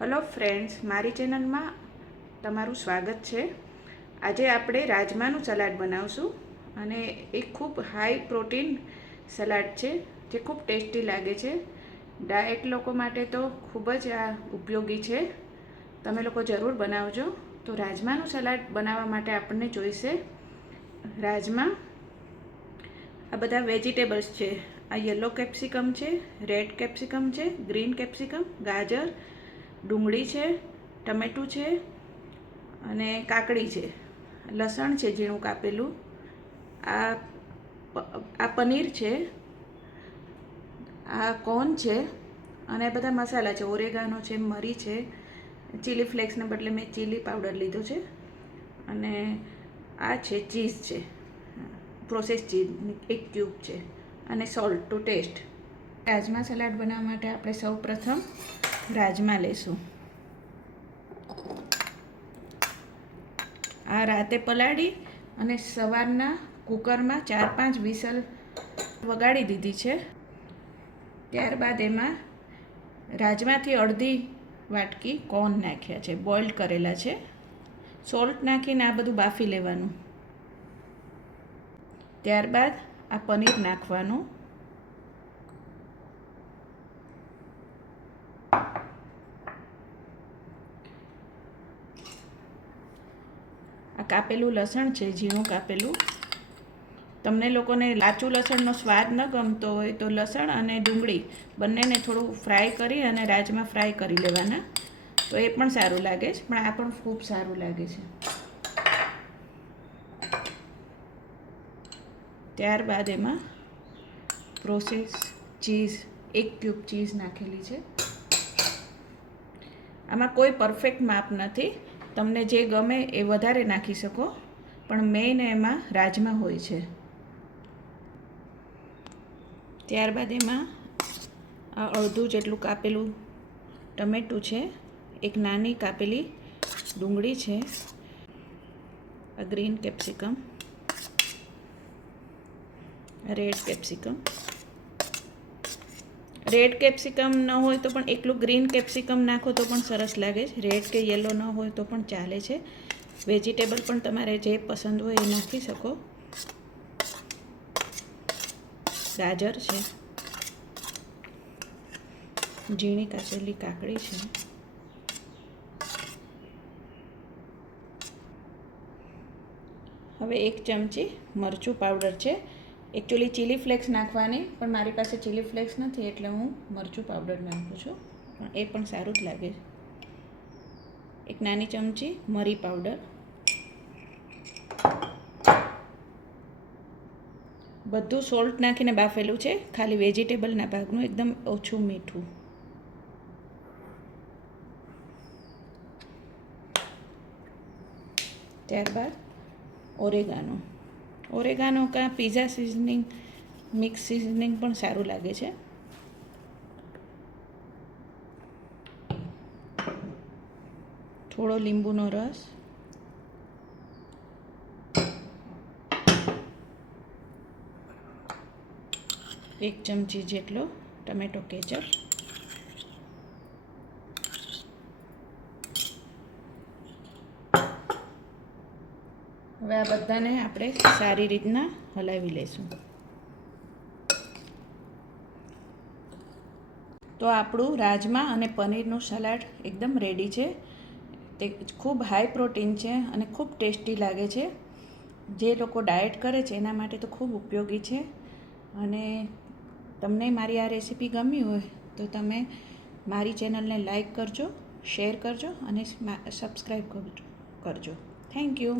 Hello friends, મારી ચેનલમાં તમારું સ્વાગત છે. આજે આપણે રાજમાનું સલાડ બનાવશું અને એ ખૂબ હાઈ પ્રોટીન સલાડ છે જે ખૂબ ટેસ્ટી લાગે છે. ડાયટ લોકો માટે તો ખૂબ જ આ ઉપયોગી છે. તમે લોકો જરૂર બનાવજો. તો રાજમાનું સલાડ બનાવવા માટે આપણને જોઈશે રાજમા, આ બધા વેજીટેબલ્સ છે. આ યલો કેપ્સિકમ છે, રેડ કેપ્સિકમ છે, ગ્રીન કેપ્સિકમ, ગાજર, ડુંગળી છે, ટમેટું છે અને કાકડી છે, લસણ છે ઝીણું કાપેલું, આ પનીર છે, આ કોર્ન છે અને બધા મસાલા છે. ઓરેગાનો છે, મરી છે, ચીલી ફ્લેક્સને બદલે મેં ચીલી પાવડર લીધો છે અને આ છે ચીઝ છે, પ્રોસેસ ચીઝ 1 ક્યુબ છે અને salt to taste. Rajma salad બનાવવા માટે આપણે સૌ પ્રથમ રાજમા લેશું. આ રાતે પલાળી અને સવારના કુકરમાં 4-5 વિસલ વગાડી દીધી છે. ત્યારબાદ એમાં રાજમાથી અડધી વાટકી કોર્ન નાખ્યા છે, બોઇલ કરેલા છે. સોલ્ટ નાખીને આ બધું બાફી લેવાનું. ત્યારબાદ આ પનીર નાખવાનું. આ કાપેલું લસણ છે, ઝીણું કાપેલું. તમને લોકોને લાચું લસણનો સ્વાદ ન ગમતો હોય તો લસણ અને ડુંગળી બંનેને થોડું ફ્રાય કરી અને રાજમા ફ્રાય કરી લેવાના, તો એ પણ સારું લાગે છે. પણ આ પણ ખૂબ સારું લાગે છે. ત્યારબાદ એમાં પ્રોસેસ ચીઝ 1 ક્યુબ ચીઝ નાખેલી છે. આમાં કોઈ પરફેક્ટ માપ નથી, તમને જે ગમે એ વધારે નાખી શકો, પણ મેઇન એમાં રાજમા હોય છે. ત્યારબાદ એમાં આ અડધું જેટલું કાપેલું ટમેટું છે, એક નાની કાપેલી ડુંગળી છે, આ green capsicum, red capsicum. Red capsicum ન હોય તો પણ એકલું ગ્રીન કેપ્સિકમ નાખો તો પણ સરસ લાગે છે. રેડ કે યલો ન હોય તો પણ ચાલે છે. વેજીટેબલ પણ તમારે જે પસંદ હોય એ નાખી શકો. ગાજર છે, ઝીણી કાચેલી કાકડી છે, હવે 1 ચમચી મરચું પાવડર છે. એકચ્યુઅલી ચીલી ફ્લેક્સ નાખવાની, પણ મારી પાસે ચીલી ફ્લેક્સ નથી એટલે હું મરચું પાવડર નાખું છું, પણ એ પણ સારું જ લાગે છે. 1 નાની ચમચી મરી પાવડર, બધું સોલ્ટ નાખીને બાફેલું છે, ખાલી વેજીટેબલના ભાગનું એકદમ ઓછું મીઠું. ત્યારબાદ ઓરેગાનો કાં પીઝા સિઝનિંગ, મિક્સ સિઝનિંગ પણ સારું લાગે છે. થોડો લીંબુનો રસ, એક ચમચી જેટલો ટમેટો કેચઅપ, હવે આ બધાને આપણે સારી રીતના હલાવી લઈશું. તો આપણું રાજમા અને પનીરનું સલાડ એકદમ રેડી છે. તે ખૂબ હાઈ પ્રોટીન છે અને ખૂબ ટેસ્ટી લાગે છે. જે લોકો ડાયટ કરે છે એના માટે તો ખૂબ ઉપયોગી છે. અને તમને મારી આ રેસીપી ગમી હોય તો તમે મારી ચેનલને લાઈક કરજો, શેર કરજો અને સબસ્ક્રાઈબ કરજો. Thank you.